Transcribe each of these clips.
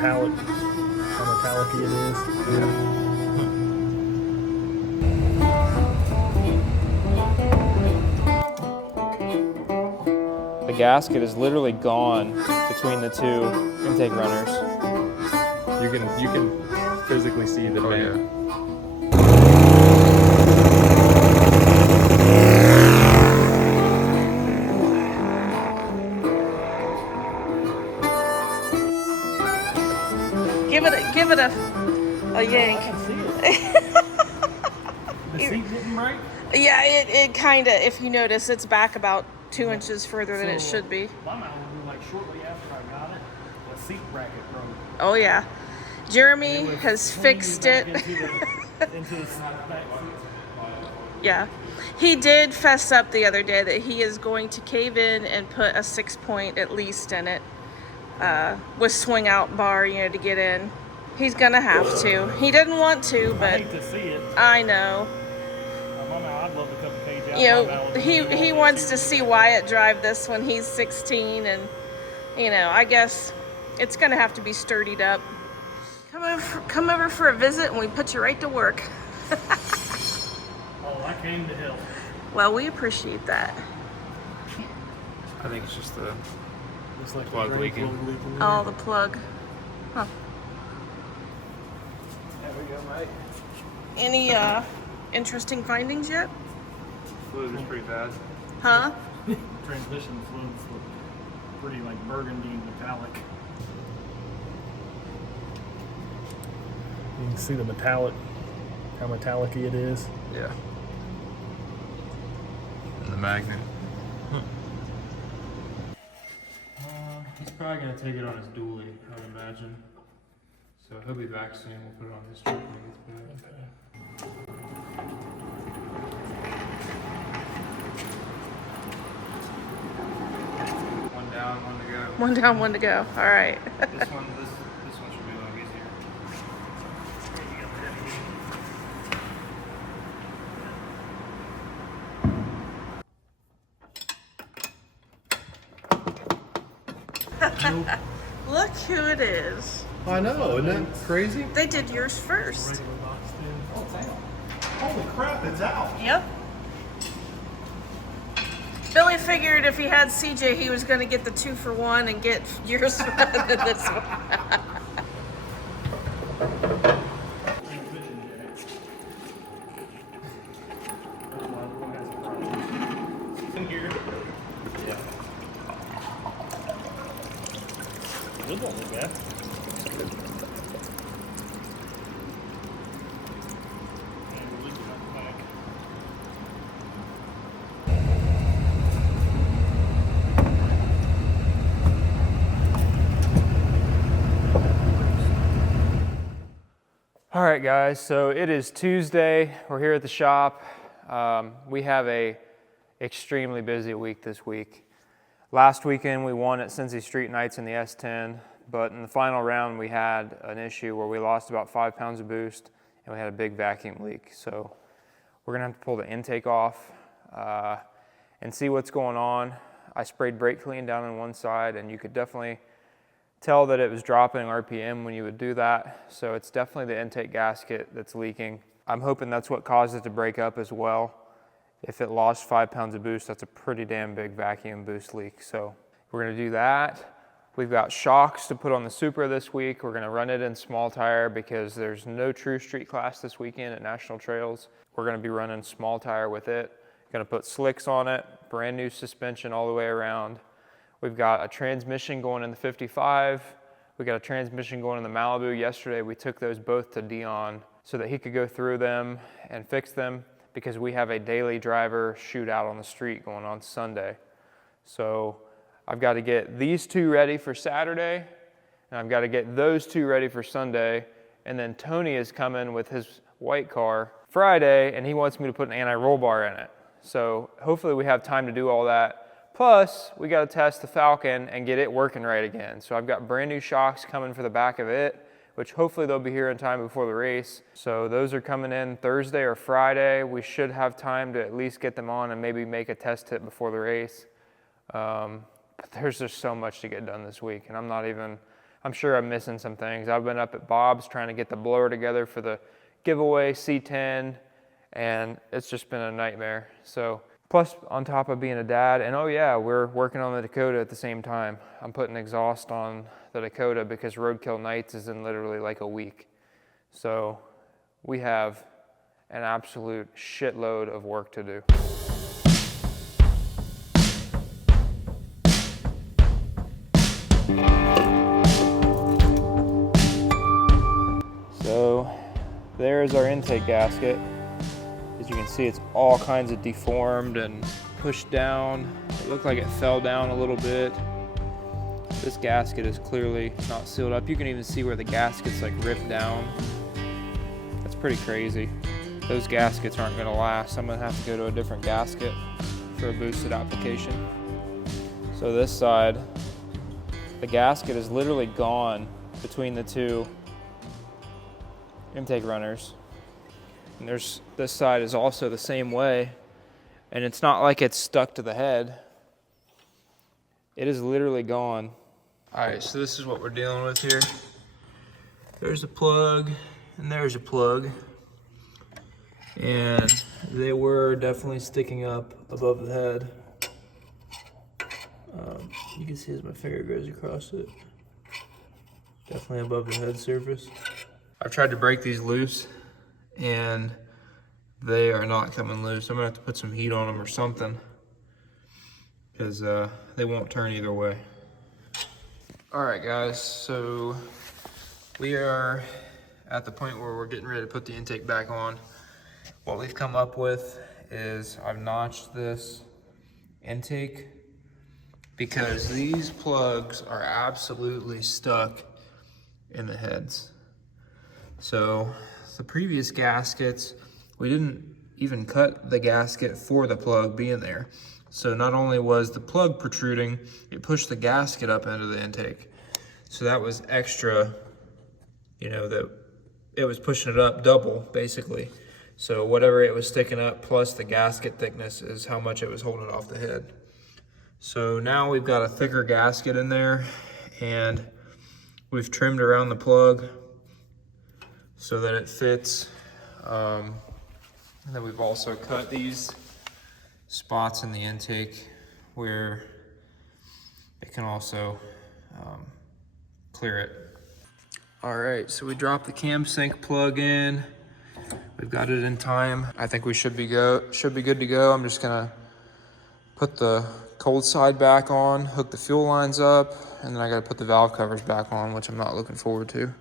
metallic, how metallic-y it is. Yeah. The gasket is literally gone between the two intake runners. You can physically see the bend. Yeah. Give it a yank. I can see it. The seat didn't break? Yeah, it kind of, if you notice, it's back about 2 inches further than it should be. My mouth was like shortly after I got it, the seat bracket broke. Oh yeah. Jeremy It was has swinging fixed back it. into the back seat. Yeah. He did fess up the other day that he is going to cave in and put a 6-point at least in it. With swing out bar, to get in. He's gonna have to. He didn't want to, I but hate to see it. I know. I'd love to cut the cage out. He wants to see Wyatt drive this when he's 16, and I guess it's gonna have to be sturdied up. Come over for a visit, and we put you right to work. Oh, I came to help. Well, we appreciate that. I think it's just the It's like plug leaking. Oh, the plug. Huh. There we go, mate. Any interesting findings yet? Fluid is pretty bad. Huh? Transmission fluids look pretty like burgundy and metallic. You can see the metallic, how metallic-y it is. Yeah. And the magnet. He's probably gonna take it on his dually, I would imagine. So he'll be back soon. We'll put it on his truck when he gets back. One down, one to go. One down, one to go. All right. This one should be a lot easier. Look who it is. I know, isn't that crazy? They did yours first. Regular box too. Oh, damn. Holy crap, it's out. Yep. Billy figured if he had CJ, he was going to get the 2-for-1 and get yours rather than this one. Transmission jack. That's why everyone has a problem. In here. Yeah. This won't look bad. And we'll leave it at the back. All right, guys, so it is Tuesday. We're here at the shop. We have a extremely busy week this week. Last weekend, we won at Cincy Street Nights in the S10, but in the final round, we had an issue where we lost about 5 pounds of boost, and we had a big vacuum leak. So we're gonna have to pull the intake off and see what's going on. I sprayed brake clean down on one side, and you could definitely tell that it was dropping RPM when you would do that. So it's definitely the intake gasket that's leaking. I'm hoping that's what caused it to break up as well. If it lost 5 pounds of boost, that's a pretty damn big vacuum boost leak. So we're gonna do that. We've got shocks to put on the Supra this week. We're gonna run it in small tire because there's no true street class this weekend at National Trails. We're gonna be running small tire with it. Gonna put slicks on it, brand new suspension all the way around. We've got a transmission going in the 55. We got a transmission going in the Malibu. Yesterday, we took those both to Dion so that he could go through them and fix them because we have a daily driver shootout on the street going on Sunday. So I've got to get these two ready for Saturday, and I've got to get those two ready for Sunday. And then Tony is coming with his white car Friday, and he wants me to put an anti-roll bar in it. So hopefully we have time to do all that. Plus, we got to test the Falcon and get it working right again. So I've got brand new shocks coming for the back of it, which hopefully they'll be here in time before the race. So those are coming in Thursday or Friday. We should have time to at least get them on and maybe make a test hit before the race. But there's just so much to get done this week, and I'm not even I'm sure I'm missing some things. I've been up at Bob's trying to get the blower together for the giveaway C10, and it's just been a nightmare. So, plus on top of being a dad, and oh yeah, we're working on the Dakota at the same time. I'm putting exhaust on the Dakota because Roadkill Nights is in literally like a week. So we have an absolute shitload of work to do. So there's our intake gasket. As you can see, it's all kinds of deformed and pushed down. It looked like it fell down a little bit. This gasket is clearly not sealed up. You can even see where the gasket's like ripped down. That's pretty crazy. Those gaskets aren't gonna last. I'm gonna have to go to a different gasket for a boosted application. So this side, the gasket is literally gone between the two intake runners. And this side is also the same way. And it's not like it's stuck to the head. It is literally gone. All right, so this is what we're dealing with here. There's a plug and there's a plug. And they were definitely sticking up above the head. You can see as my finger goes across it. Definitely above the head surface. I've tried to break these loose and they are not coming loose. I'm gonna have to put some heat on them or something because they won't turn either way. All right guys, so we are at the point where we're getting ready to put the intake back on. What we've come up with is I've notched this intake because these plugs are absolutely stuck in the heads. So the previous gaskets, we didn't even cut the gasket for the plug being there. So not only was the plug protruding, it pushed the gasket up into the intake. So that was extra, you know, that it was pushing it up double basically. So whatever it was sticking up plus the gasket thickness is how much it was holding off the head. So now we've got a thicker gasket in there and we've trimmed around the plug so that it fits. And then we've also cut these spots in the intake where it can also clear it. All right, so we dropped the cam sync plug in. We've got it in time. I think we should be good to go. I'm just gonna put the cold side back on, hook the fuel lines up, and then I gotta put the valve covers back on, which I'm not looking forward to.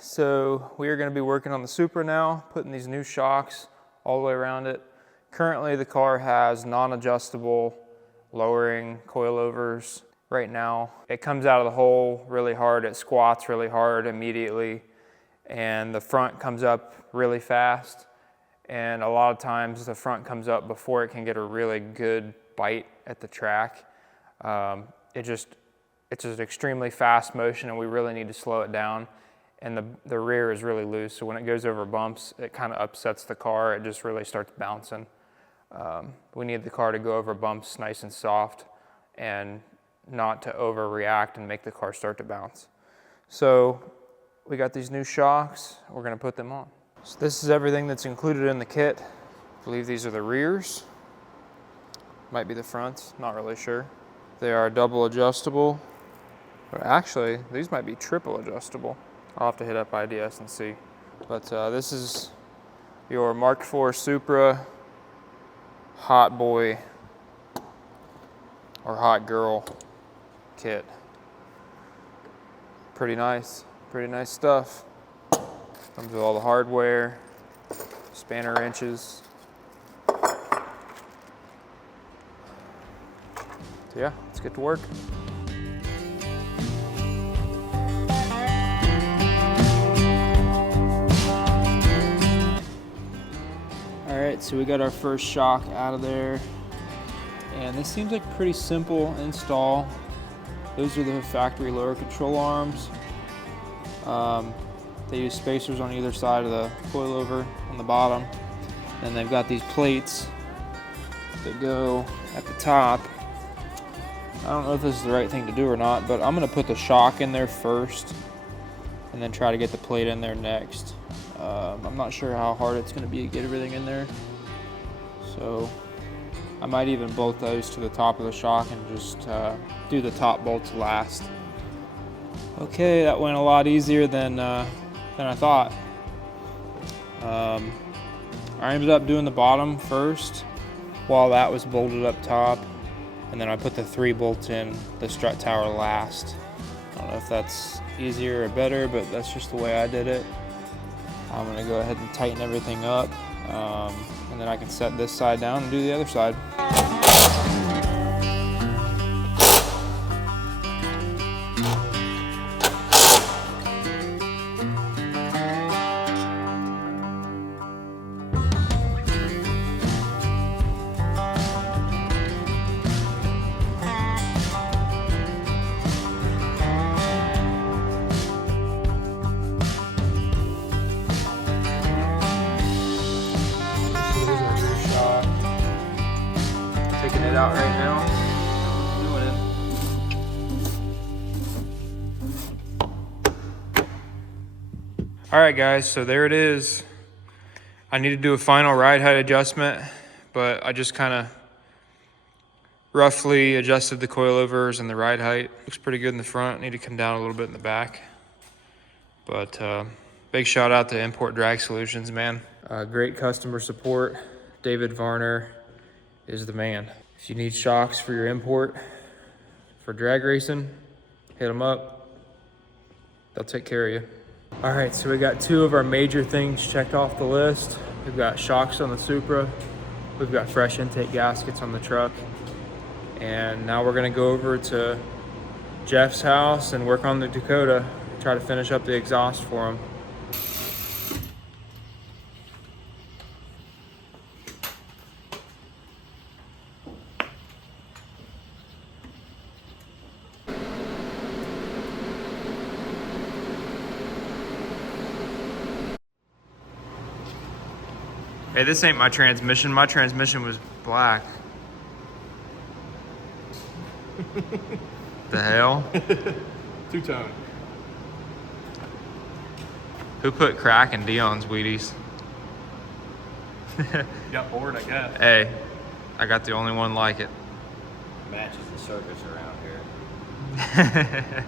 So we are going to be working on the Supra now, putting these new shocks all the way around it. Currently the car has non-adjustable lowering coilovers. Right now it comes out of the hole really hard, it squats really hard immediately, and the front comes up really fast. And a lot of times the front comes up before it can get a really good bite at the track. It's just an extremely fast motion and we really need to slow it down. And the rear is really loose, so when it goes over bumps, it kind of upsets the car. It just really starts bouncing. We need the car to go over bumps nice and soft and not to overreact and make the car start to bounce. So we got these new shocks. We're going to put them on. So this is everything that's included in the kit. I believe these are the rears. Might be the fronts, not really sure. They are double adjustable. Or actually, these might be triple adjustable. I'll have to hit up IDS and see. But this is your Mark IV Supra Hot Boy or Hot Girl kit. Pretty nice stuff. Comes with all the hardware, spanner wrenches. So yeah, let's get to work. All right, so we got our first shock out of there. And this seems like a pretty simple install. Those are the factory lower control arms. They use spacers on either side of the coilover on the bottom. And they've got these plates that go at the top. I don't know if this is the right thing to do or not, but I'm gonna put the shock in there first and then try to get the plate in there next. I'm not sure how hard it's gonna be to get everything in there. So I might even bolt those to the top of the shock and just do the top bolts last. Okay, that went a lot easier than I thought. I ended up doing the bottom first while that was bolted up top, and then I put the 3 bolts in the strut tower last. I don't know if that's easier or better, but that's just the way I did it. I'm gonna go ahead and tighten everything up, and then I can set this side down and do the other side. Taking it out right now. All right, guys, so there it is. I need to do a final ride height adjustment, but I just kind of roughly adjusted the coilovers and the ride height. Looks pretty good in the front. Need to come down a little bit in the back. But big shout out to Import Drag Solutions, man. Great customer support. David Varner is the man. If you need shocks for your import for drag racing, hit them up. They'll take care of you. All right, so we got 2 of our major things checked off the list. We've got shocks on the Supra. We've got fresh intake gaskets on the truck. And now we're gonna go over to Jeff's house and work on the Dakota, try to finish up the exhaust for him. Hey, this ain't my transmission. My transmission was black. The hell? 2-tone. Who put crack in Dion's Wheaties? Got bored, I guess. Hey, I got the only one like it. Matches the circus around here.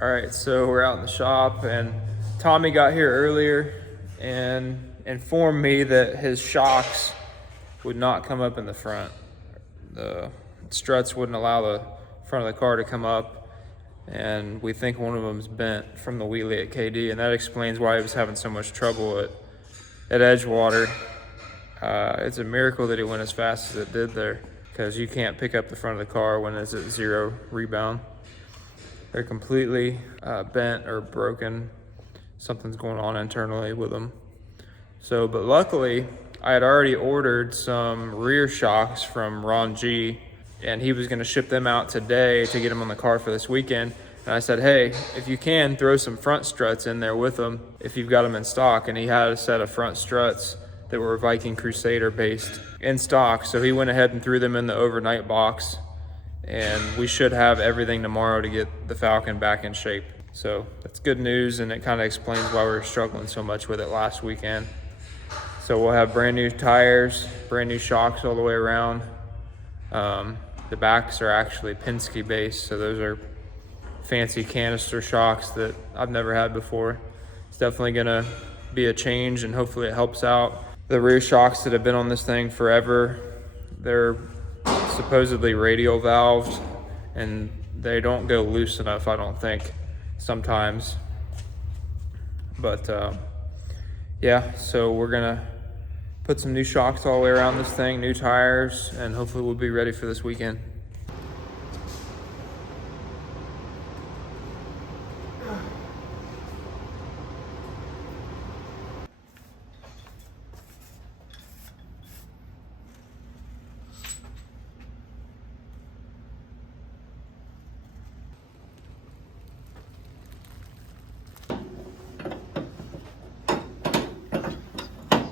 All right, so we're out in the shop and Tommy got here earlier and informed me that his shocks would not come up in the front. The struts wouldn't allow the front of the car to come up, and we think one of them's bent from the wheelie at KD, and that explains why he was having so much trouble at Edgewater. It's a miracle that he went as fast as it did there, because you can't pick up the front of the car when it's at 0 rebound. They're completely bent or broken. Something's going on internally with them. So, but luckily, I had already ordered some rear shocks from Ron G, and he was gonna ship them out today to get them on the car for this weekend. And I said, hey, if you can, throw some front struts in there with them if you've got them in stock. And he had a set of front struts that were Viking Crusader based in stock. So he went ahead and threw them in the overnight box. And we should have everything tomorrow to get the Falcon back in shape. So that's good news, and it kind of explains why we were struggling so much with it last weekend. So we'll have brand new tires, brand new shocks all the way around. The backs are actually Penske based, so those are fancy canister shocks that I've never had before. It's definitely gonna be a change, and hopefully it helps out. The rear shocks that have been on this thing forever, they're supposedly radial valved, and they don't go loose enough, I don't think, sometimes. But yeah, so we're gonna put some new shocks all the way around this thing, new tires, and hopefully we'll be ready for this weekend.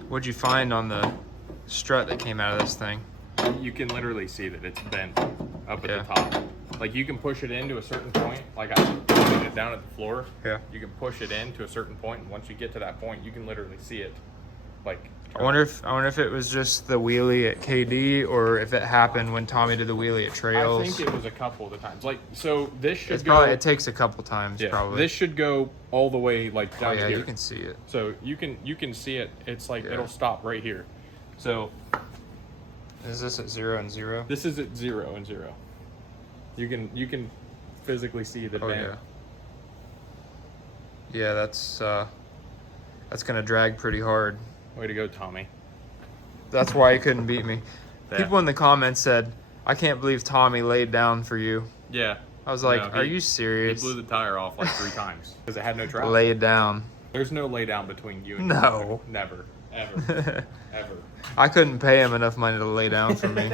What'd you find on the strut that came out of this thing? You can literally see that it's bent up at Yeah. the top. Like you can push it into a certain point, like I put it down at the floor. Yeah. You can push it in to a certain point, and once you get to that point, you can literally see it. Like I wonder if it was just the wheelie at KD, or if it happened when Tommy did the wheelie at Trails. I think it was a couple of the times. Like so, this should It's go. probably, it takes a couple times, yeah, probably. this should go all the way like Oh down yeah, here. you can see it. So you can see it. It's like Yeah. it'll stop right here. So Is this at 0 and 0? this is at 0 and 0. You can physically see the Oh bend. yeah. Yeah, that's gonna drag pretty hard. Way to go, Tommy. That's why he couldn't beat me. Yeah. People in the comments said, "I can't believe Tommy laid down for you." Yeah. I was like, No, "Are he- you He serious?" blew the tire off like 3 times because it had no travel. Lay it down. There's no lay down between you and No. your never, ever, ever. I couldn't pay him enough money to lay down for me.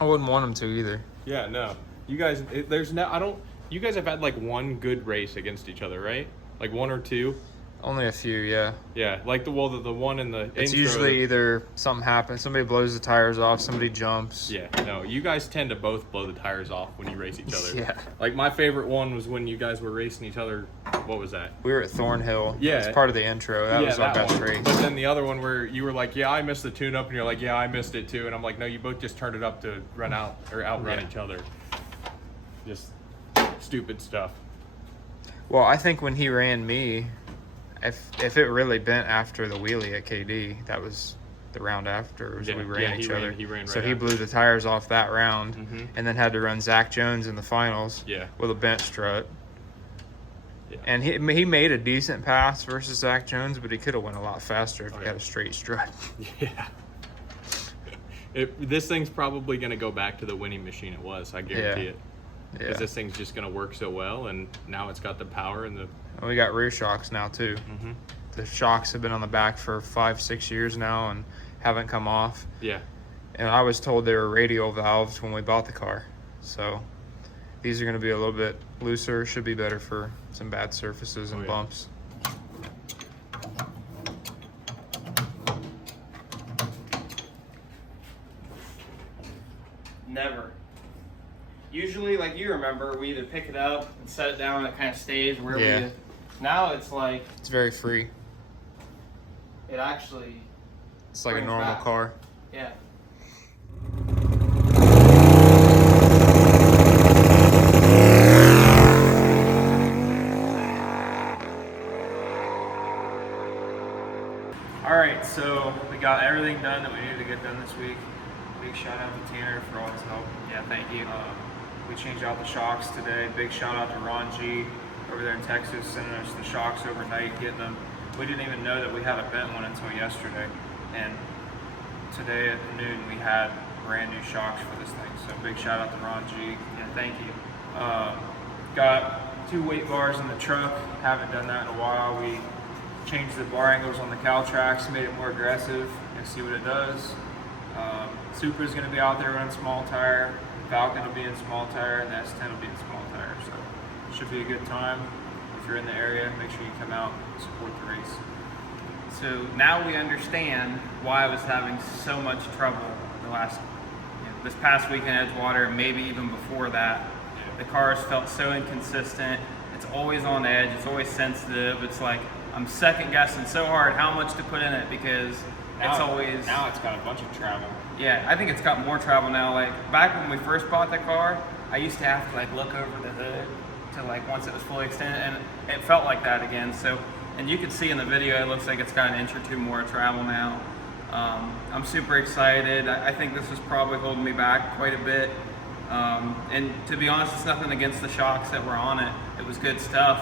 I wouldn't want him to either. Yeah, no. You guys, there's no. I don't. You guys have had like one good race against each other, right? Like 1 or 2. Only a few, yeah. Yeah, like the one in the. It's intro. usually either something happens, somebody blows the tires off, somebody jumps. Yeah, no. You guys tend to both blow the tires off when you race each other. Yeah. Like my favorite one was when you guys were racing each other. What was that? We were at Thornhill. Yeah. It's part of the intro. That was our that best one. race. But then the other one where you were like, "Yeah, I missed the tune-up," and you're like, "Yeah, I missed it too," and I'm like, "No, you both just turned it up to run out or outrun Yeah. each other." Just stupid stuff. Well, I think when he ran me, if it really bent after the wheelie at KD, that was the round after, Yeah, we ran yeah, he each ran- other. he ran so right he after. blew the tires off that round, Mhm. and then had to run Zach Jones in the finals Yeah. with a bent strut. Yeah. And he made a decent pass versus Zach Jones, but he could have went a lot faster if he yeah. had a straight strut. Yeah. This thing's probably going to go back to the winning machine it was. I guarantee Yeah. it. Yeah. Because this thing's just going to work so well, and now it's got the power and the. And we got rear shocks now too. Mhm. The shocks have been on the back for 5-6 years now and haven't come off. Yeah. And I was told they were radial valved when we bought the car. So these are going to be a little bit looser. Should be better for some bad surfaces and Oh, yeah. bumps. Never. Usually, like you remember, we either pick it up and set it down and it kind of stays wherever Yeah. you. Now it's like, It's very free. it actually, It's like a Brings normal back. car. yeah. Alright, so we got everything done that we needed to get done this week. Big shout out to Tanner for all his help. Yeah, thank you. We changed out the shocks today. Big shout out to Ron G over there in Texas, sending us the shocks overnight, getting them. We didn't even know that we had a bent one until yesterday. And today at noon we had brand new shocks for this thing. So big shout out to Ron G. Yeah, thank you. Got 2 weight bars in the truck. Haven't done that in a while. We changed the bar angles on the cow tracks, made it more aggressive, and see what it does. Supra is going to be out there running small tire. Falcon will be in small tire, and the S10 will be in small tire. So it should be a good time. If you're in the area, make sure you come out and support the race. So now we understand why I was having so much trouble this past week in Edgewater, and maybe even before that. The cars felt so inconsistent. It's always on edge. It's always sensitive. It's like I'm second guessing so hard how much to put in it because it's always. Now it's got a bunch of travel. Yeah, I think it's got more travel now. Like back when we first bought the car, I used to have to like look over the hood to like once it was fully extended, and it felt like that again. So, and you can see in the video, it looks like it's got an inch or two more travel now. I'm super excited. I think this is probably holding me back quite a bit. And to be honest, it's nothing against the shocks that were on it. It was good stuff.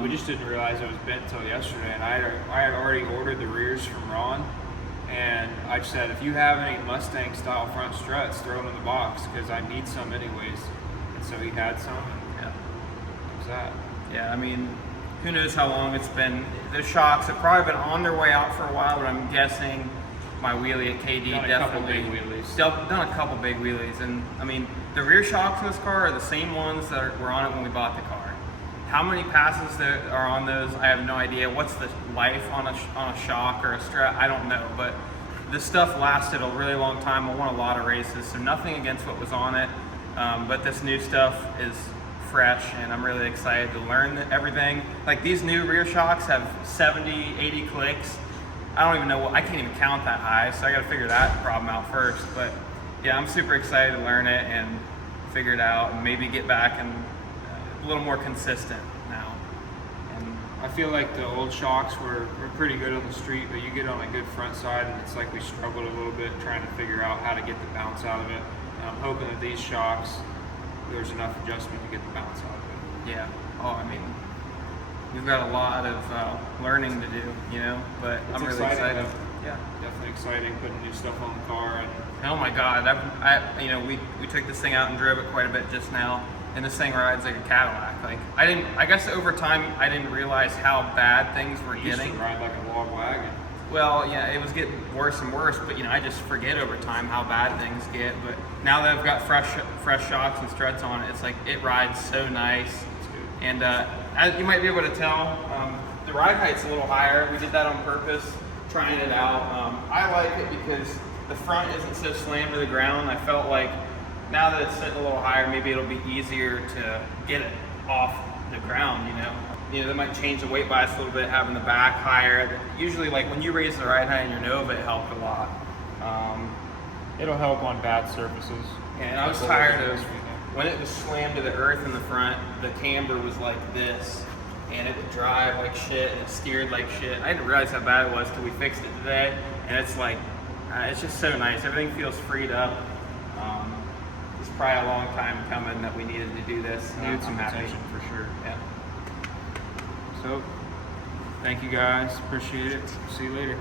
We just didn't realize it was bent until yesterday, and I had already ordered the rears from Ron, and I just said, if you have any Mustang style front struts, throw them in the box because I need some anyways. And so he had some, and Yeah. that was that. Yeah, I mean, who knows how long it's been. The shocks have probably been on their way out for a while, but I'm guessing my wheelie at KD Done a couple definitely big wheelies. done a couple big wheelies. And I mean, the rear shocks in this car are the same ones that were on it when we bought the car. How many passes there are on those, I have no idea. What's the life on a shock or a strut? I don't know, but this stuff lasted a really long time. I won a lot of races, so nothing against what was on it, but this new stuff is fresh, and I'm really excited to learn everything. Like these new rear shocks have 70, 80 clicks. I don't even know I can't even count that high, so I gotta figure that problem out first. But yeah, I'm super excited to learn it and figure it out, and maybe get back and a little more consistent now. And I feel like the old shocks were pretty good on the street, but you get on a good front side, and it's like we struggled a little bit trying to figure out how to get the bounce out of it. And I'm hoping that these shocks, there's enough adjustment to get the bounce out of it. yeah, oh, I mean, we've got a lot of learning to do, you know, but It's I'm really exciting, excited. though. Yeah. Definitely exciting putting new stuff on the car. And Oh my God, you know, we took this thing out and drove it quite a bit just now, and this thing rides like a Cadillac. Like I guess over time I didn't realize how bad things were it used to getting. ride like a log wagon. Well, yeah, it was getting worse and worse, but you know, I just forget over time how bad things get. But now that I've got fresh shocks and struts on it, it's like it rides so nice. And as you might be able to tell, the ride height's a little higher. We did that on purpose, trying it out. I like it because the front isn't so slammed to the ground. I felt like now that it's sitting a little higher, maybe it'll be easier to get it off the ground, you know. You know, they might change the weight bias a little bit, having the back higher. Usually, like when you raise the ride height in your Nova, it helped a lot. It'll help on bad surfaces. And I was tired of when it was slammed to the earth in the front, the camber was like this, and it would drive like shit, and it steered like shit. I didn't realize how bad it was till we fixed it today, and it's like, it's just so nice. Everything feels freed up. It's probably a long time coming that we needed to do this. Needed some I'm happy. attention for sure. Yeah. So, thank you guys. Appreciate it. See you later.